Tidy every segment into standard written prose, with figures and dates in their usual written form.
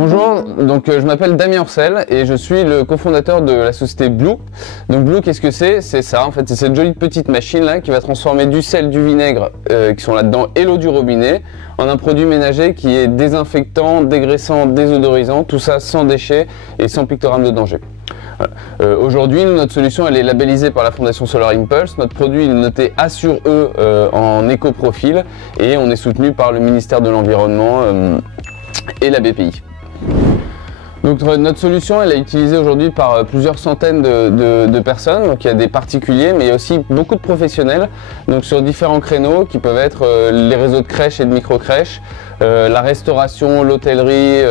Bonjour, je m'appelle Damien Orcel et je suis le cofondateur de la société Blue. Donc Blue, qu'est-ce que c'est? C'est ça, en fait, c'est cette jolie petite machine là qui va transformer du sel, du vinaigre qui sont là-dedans et l'eau du robinet en un produit ménager qui est désinfectant, dégraissant, désodorisant, tout ça sans déchets et sans pictogramme de danger. Aujourd'hui, notre solution elle est labellisée par la Fondation Solar Impulse. Notre produit est noté A sur E en éco-profil et on est soutenu par le ministère de l'Environnement et la BPI. Donc notre solution elle est utilisée aujourd'hui par plusieurs centaines de personnes, donc il y a des particuliers mais il y a aussi beaucoup de professionnels donc sur différents créneaux qui peuvent être les réseaux de crèches et de micro-crèches, la restauration, l'hôtellerie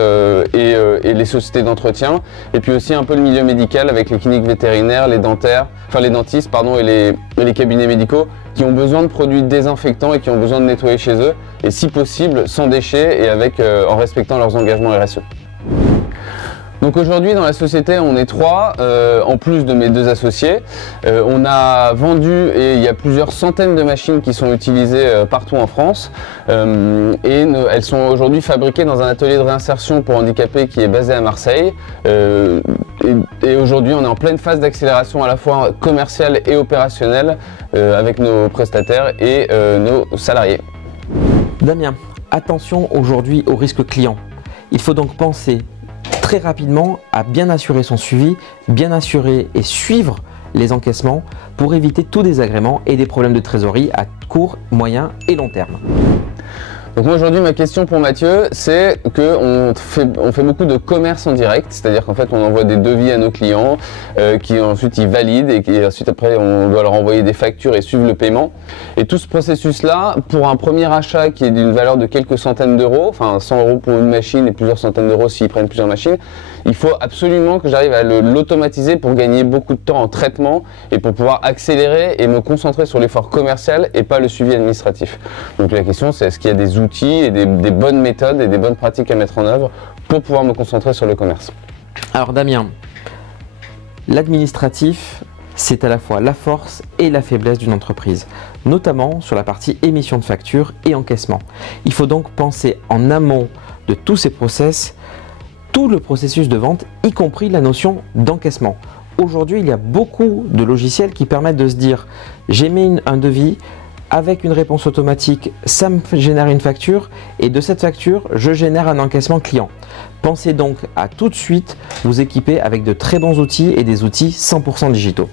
et les sociétés d'entretien, et puis aussi un peu le milieu médical avec les cliniques vétérinaires, les dentistes et les cabinets médicaux qui ont besoin de produits désinfectants et qui ont besoin de nettoyer chez eux et si possible sans déchets et en respectant leurs engagements RSE. Donc aujourd'hui dans la société on est trois, en plus de mes deux associés. On a vendu et il y a plusieurs centaines de machines qui sont utilisées partout en France elles sont aujourd'hui fabriquées dans un atelier de réinsertion pour handicapés qui est basé à Marseille. Et aujourd'hui on est en pleine phase d'accélération à la fois commerciale et opérationnelle avec nos prestataires et nos salariés. Damien, attention aujourd'hui au risque client. Il faut donc penser très rapidement à bien assurer son suivi, bien assurer et suivre les encaissements pour éviter tout désagrément et des problèmes de trésorerie à court, moyen et long terme. Donc moi aujourd'hui ma question pour Mathieu c'est qu'on fait beaucoup de commerce en direct, c'est-à-dire qu'en fait on envoie des devis à nos clients qui ensuite ils valident et ensuite après on doit leur envoyer des factures et suivre le paiement. Et tout ce processus là pour un premier achat qui est d'une valeur de quelques centaines d'euros, enfin 100 € pour une machine et plusieurs centaines d'euros s'ils prennent plusieurs machines, il faut absolument que j'arrive à l'automatiser pour gagner beaucoup de temps en traitement et pour pouvoir accélérer et me concentrer sur l'effort commercial et pas le suivi administratif. Donc la question c'est est-ce qu'il y a des outils et des bonnes méthodes et des bonnes pratiques à mettre en œuvre pour pouvoir me concentrer sur le commerce. Alors Damien, l'administratif c'est à la fois la force et la faiblesse d'une entreprise, notamment sur la partie émission de factures et encaissement. Il faut donc penser en amont de tous ces process, tout le processus de vente, y compris la notion d'encaissement. Aujourd'hui, il y a beaucoup de logiciels qui permettent de se dire j'émets un devis, avec une réponse automatique, ça me génère une facture et de cette facture, je génère un encaissement client. Pensez donc à tout de suite vous équiper avec de très bons outils et des outils 100% digitaux.